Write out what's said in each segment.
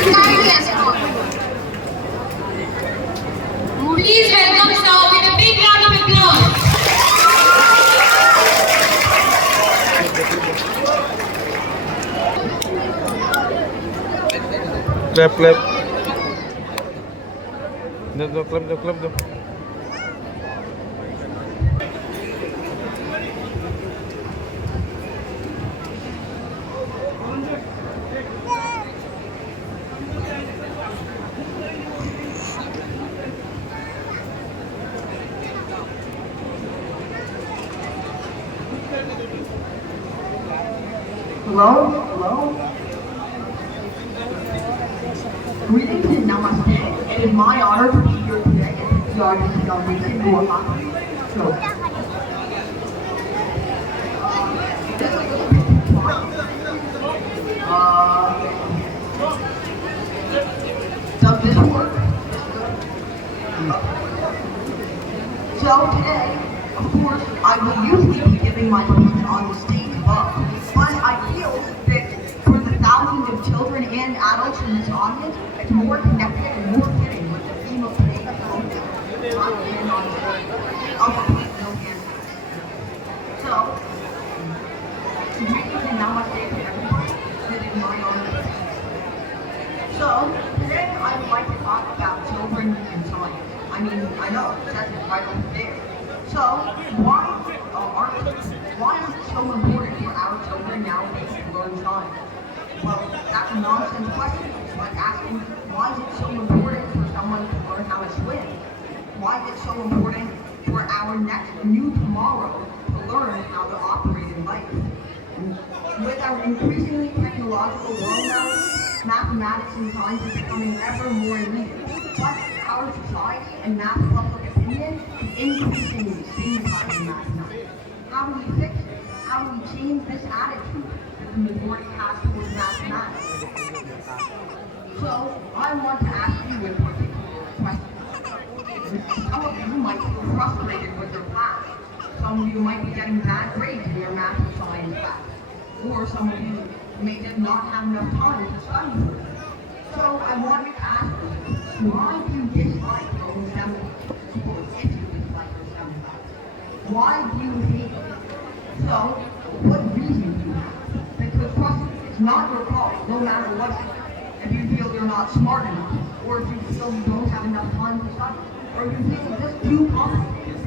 Please welcome sir with a big round of applause. Clap, clap. No, clap, no, clap, no. Hello? Hello? Greetings and namaste. It is my honor to be here today at the audience celebration for so, does this work? So today, of course, I will usually be giving my opinion on the stage above, but I feel that for the thousands of children and adults in this audience, it's more connected and more fitting with the theme of today's program. So, greetings and namaste to everybody. It is my honor. So, today I would like to talk about children and science. I mean, I know, it says it right over there. So, why is it so important for our children nowadays to learn science? Well, that's a nonsense question. It's like asking, why is it so important for someone to learn how to swim? Why is it so important for our next new tomorrow to learn how to operate in life? With our increasingly technological world now, mathematics and science is becoming ever more needed. But our society and math public opinion is increasingly stigmatizing mathematics. How do we fix it? How do we change this attitude that the majority has towards mathematics? So, I want to ask you a particular question. Some of you might feel frustrated with your class. Some of you might be getting bad grades in your math and science class. Or some of you may just not have enough time to study for it. So I wanted to ask you, why do you dislike those seminars? If you dislike those seminars, why do you hate it? So, what reason do you have? Because trust me, it's not your fault, no matter what you do. If you feel you're not smart enough, or if you feel you don't have enough time to study, or if you feel it's just too complicated,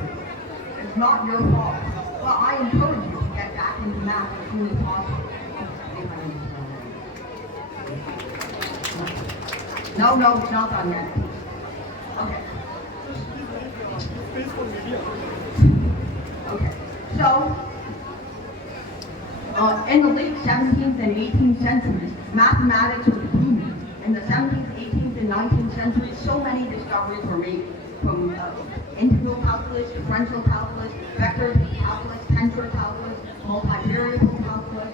it's not your fault. But I encourage you to get back into math as soon as possible. No, it's not done yet. Okay. So, in the late 17th and 18th centuries, mathematics was booming. In the 17th, 18th, and 19th centuries, so many discoveries were made, from integral calculus, differential calculus, vector calculus, tensor calculus, multivariable calculus,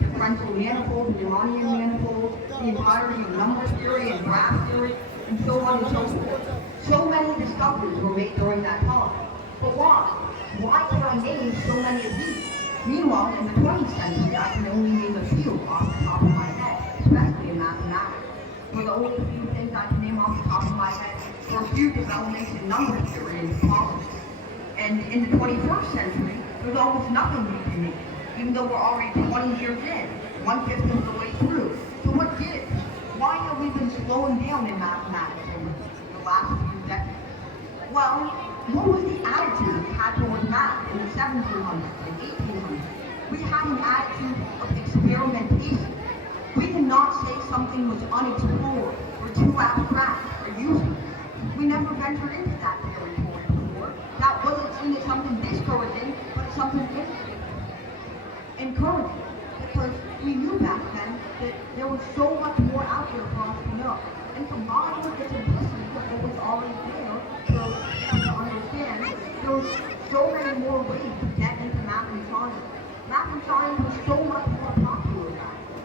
differential manifold, Riemannian manifold, the entirety of number theory and graph theory, and so on and so forth. So many discoveries were made during that time. But why? Why can I name so many of these? Meanwhile, in the 20th century, I can only name a few off the top of my head, especially in mathematics. For the only few things I can name off the top of my head were a few developments in number theory and topology. And in the 21st century, there's almost nothing we can name, even though we're already 20 years in, 1/5 of the way through. So what gives? Why have we been slowing down in mathematics over the last few decades? Well, what was the attitude we had towards math in the 1700s and 1800s? We had an attitude of experimentation. We did not say something was unexplored or too abstract or useless. We never ventured into that territory before. That wasn't seen as something discouraging, but something encouraging. Because we knew back then that there was so much more out there for us to know. And combined with the simplicity of what was already there, so to understand, there was so many more ways to get into math and science. Math and science was so much more popular back then.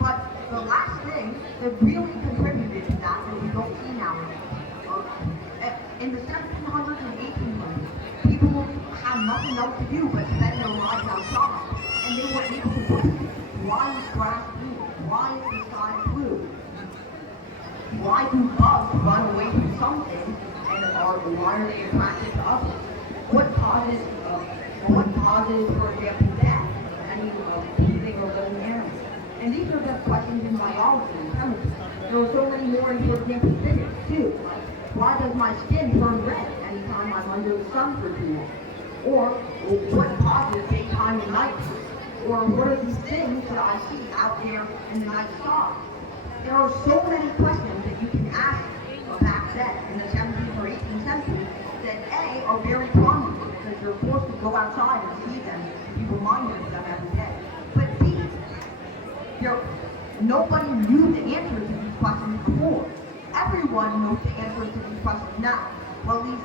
But the last thing that really contributed to that we don't see nowadays. In the 1700s and 1800s, people had nothing else to do but spend their lives outside. And they were able to question, why is grass blue? Why is the sky blue? Why do bugs run away from something and why are they attracted to others? What causes, for example, death of any breathing or living animal? And these are just questions in biology and chemistry. There are so many more in, for example, physics too. Like, why does my skin turn red anytime I'm under the sun for too long? Or what causes daytime and nighttime? Or what are these things that I see out there in the night sky? There are so many questions that you can ask back then in the 17th or 18th century that A, are very common because you're forced to go outside and see them and be reminded of them every day. But B, nobody knew the answers to these questions before. Everyone knows the answers to these questions now. Well, at least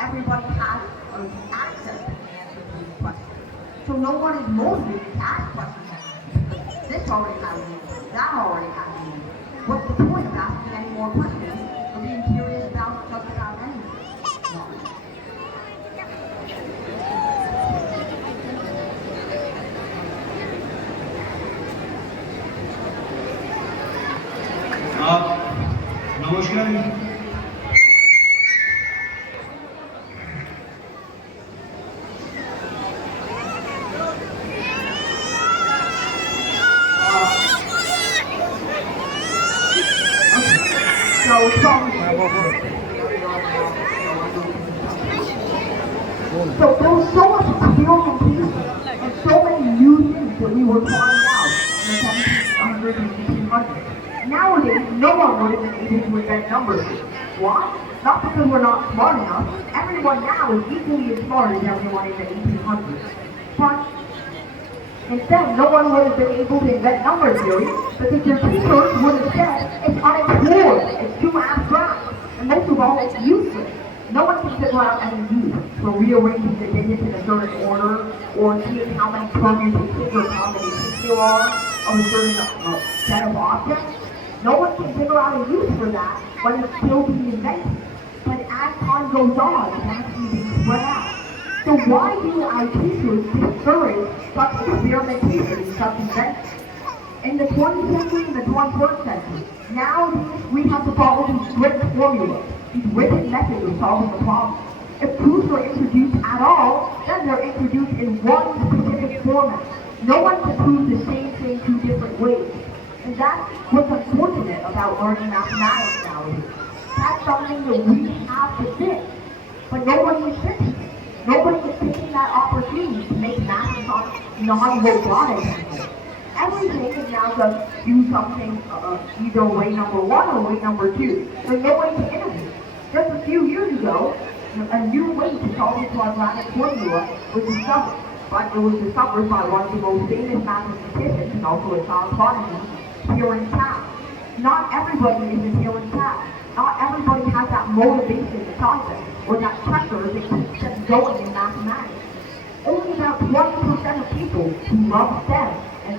everybody has access to the answers to these questions. So no one is motivated to ask questions. This already has an answer. That already has an answer. What's the point of asking any more questions or being curious about just about anything? নমস্কার। So there was so much brilliant people and so many new things that we were trying out in the 1700s and 1800s. Nowadays, no one would have been able to invent numbers. Why? Not because we're not smart enough. Everyone now is equally as smart as everyone in the 1800s. But instead, no one would have been able to invent number theory because their teachers would have said it's unexplored, it's too abstract, and most of all, it's useless. No one can figure out any use for rearranging the digits in a certain order or seeing how many permutations or combinations there are of a certain set of objects. No one can figure out a use for that when it's still being invented. But as time goes on, it's actually being spread out. So why do our teachers discourage such experimentation and such invention? In the 20th century and the 21st century, nowadays we have to follow these strict formulas, these written methods of solving the problem. If proofs are introduced at all, then they're introduced in one specific format. No one can prove the same thing two different ways. And that's what's unfortunate about learning mathematics nowadays. That's something that we have to fix, but nobody is fixing it. Nobody is taking that opportunity to make math non-robotic anymore. Everything is now just do something either way number one or way number two. There's no way to innovate. Just a few years ago, a new way to solve the quadratic formula was discovered. But it was discovered by one of the most famous mathematicians and also a child prodigy, Terence Tapp. Not everybody is a Terence Tapp. Not everybody has that motivation inside them or that pressure that keeps them going in mathematics. Only about 20% of people who love STEM in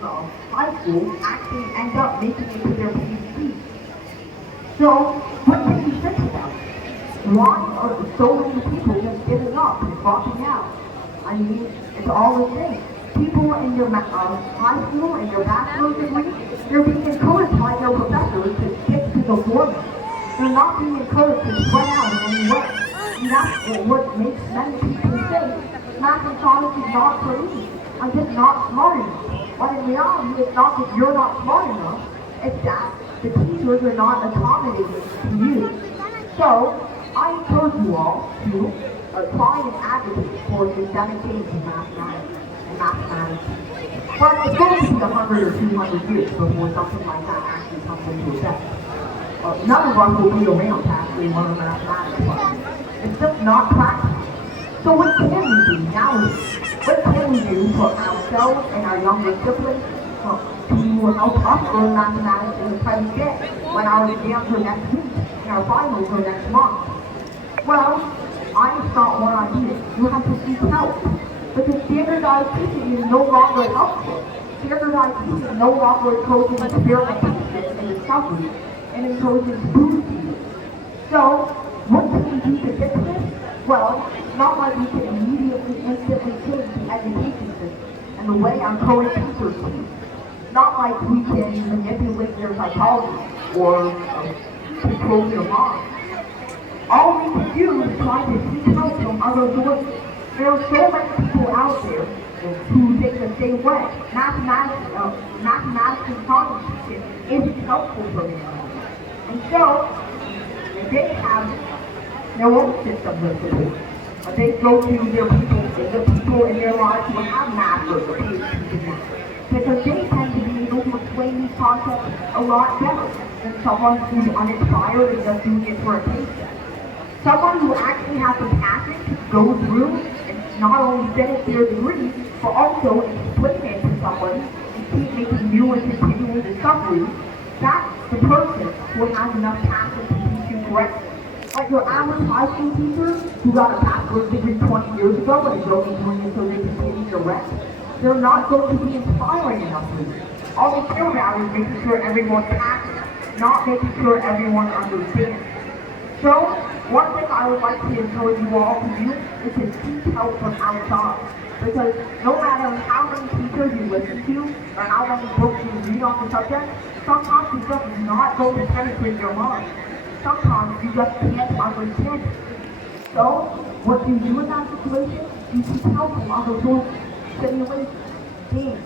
high school actually end up making it to their PhD. So, what can we think about? Why are so many people just giving up and dropping out? I mean, it's all the same. People in your high school and your bachelor's degree, they're being encouraged by their professors to stick to the formula. They're not being encouraged to spread out in any way. And that's what makes many people say, math and science is not for me. I'm just not smart enough. But in reality, it's not that you're not smart enough, it's that the teachers are not accommodating to you. So, I encourage you all to try and advocate for systemic change in mathematics. But it's going to be 100 or 200 years before something like that actually comes into effect. None of us will be around to actually learn mathematics, but it's just not practical. So what can we do nowadays? What can we do for ourselves and our younger siblings to help us learn mathematics in the present day when our exams are next week and our finals are next month? Well, I just thought one idea. You have to seek help. Because standardized teaching is no longer helpful. Standardized teaching no longer encourages experimentation and discovery and encourages spoon feeding. So, what can we do to fix this? Well, not like we can immediately, instantly change the education system and the way our current teachers teach. Not like we can manipulate their psychology or control your mind. All we can do is try to seek help from other sources. There are so many people out there who think the same way. Mathematics and science teaching isn't helpful for them. And so, they have their own system of support. They go to the people in their lives who have masters or PhDs in math. Because they tend to be able to explain these concepts a lot better than someone who's uninspired and just doing it for a paycheck. Someone who actually has the passion to go through and not only finish their degree, but also explain it to someone and keep making new and continual discoveries, that's the person who has enough passion to teach you correctly. Like your average high school teacher who got a bachelor's degree 20 years ago and is only doing it so they can pay the rest, they're not going to be inspiring enough for you. All they care about is making sure everyone's happy, not making sure everyone understands. So, one thing I would like to encourage you all to do is to seek help from outside. Because no matter how many teachers you listen to, or how many books you read on the subject, sometimes it's just not going to penetrate your mind. Sometimes you just can't understand it. So, what you do in that situation, you seek help from other sources, simulations, games,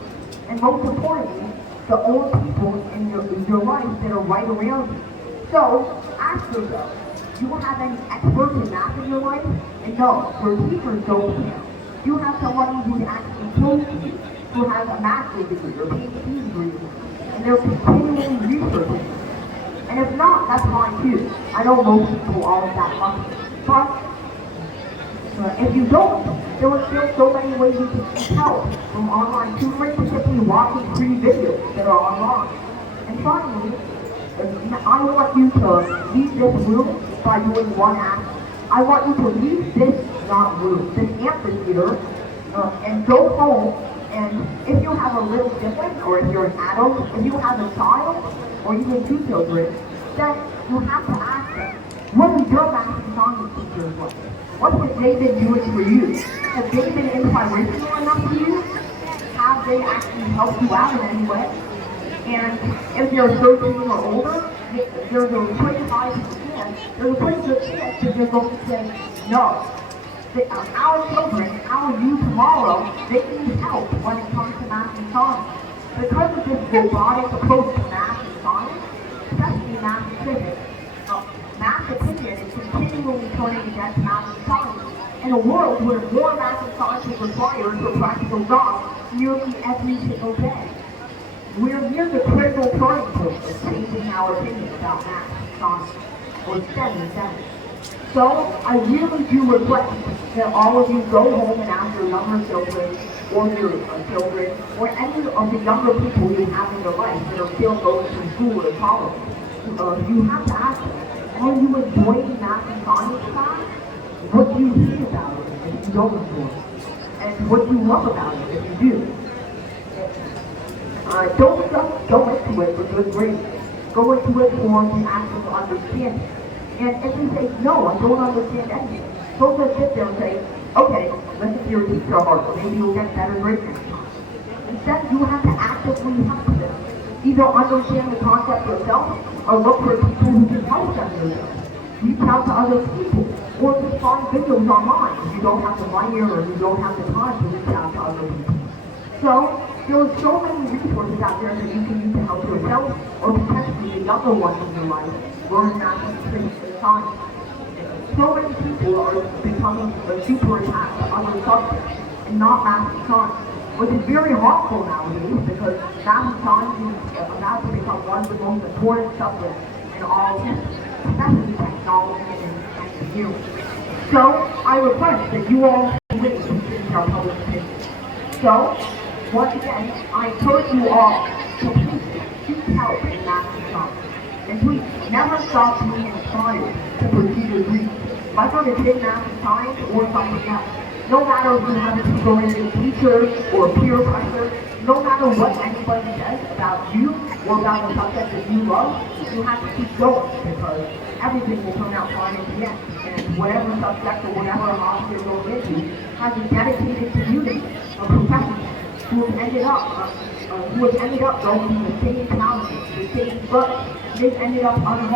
and most importantly, the old people in your life that are right around you. So, ask yourself, do you have any experts in math in your life? And no, your teachers don't count. Do you have somebody who's actually close to you, who has a master's degree or PhD degree, and they're continually researching? And if not, that's fine too. I know most people aren't that lucky. But if you don't, there are still so many ways you can seek help, from online tutoring to simply watching free videos that are online. And finally, I want you to leave this room by doing one act. I want you to leave this amphitheater, and go home. And if you have a little sibling, or if you're an adult, if you have a child, or even two children, then you have to ask them, what is your math and science teachers like? What has they been doing for you? Have they been inspirational enough for you? Have they actually helped you out in any way? And if you're 13 or older, there's a pretty high chance, there's a pretty good chance that you're going to say, no. Our children, our youth tomorrow, they need help when it comes to math and science. Because of this robotic approach to math and science, especially math and physics, math opinion is continually turning against math and science. In a world where more math and science is required for practical jobs nearly every single day. We're near the critical turning point of changing our opinion about math and science, or STEM instead. So, I really do request that all of you go home and ask your younger children, or your children, or any of the younger people you have in your life that are still going to school or college. You have to ask them, are you enjoying math and science class? What do you hate about it if you don't enjoy it? And what do you love about it if you do? Don't just go into it for good grades. Go into it for the actual understanding. And if you say, no, I don't understand anything, don't just sit there and say, okay, listen to your teacher harder, maybe you'll get better grades next time. Instead, you have to actively help them. Either understand the concept yourself, or look for people who can help them yourself. Reach out to other people, or just find videos online if you don't have the money or you don't have the time to reach out to other people. So, there are so many resources out there that you can use to help yourself, or potentially the younger ones in your life, learn math and science. So many people are becoming super attached to other subjects, and not math and science, which is very harmful nowadays, because math and science is about to become one of the most important subjects in all history, especially technology and engineering. So, I request that you all listen to our public opinion. So, once again, I encourage you all to please seek help in math and science. And please, never stop being inspired to pursue your dreams, whether it's in math and science or something else. No matter if you have to go into teachers or peer pressure, no matter what anybody says about you or about the subject that you love, you have to keep going, because everything will turn out fine in the end. And whatever subject or whatever hobby you're going into has a dedicated community of professionals who have ended up going to the same colleges, the same books. They've ended up unharmed.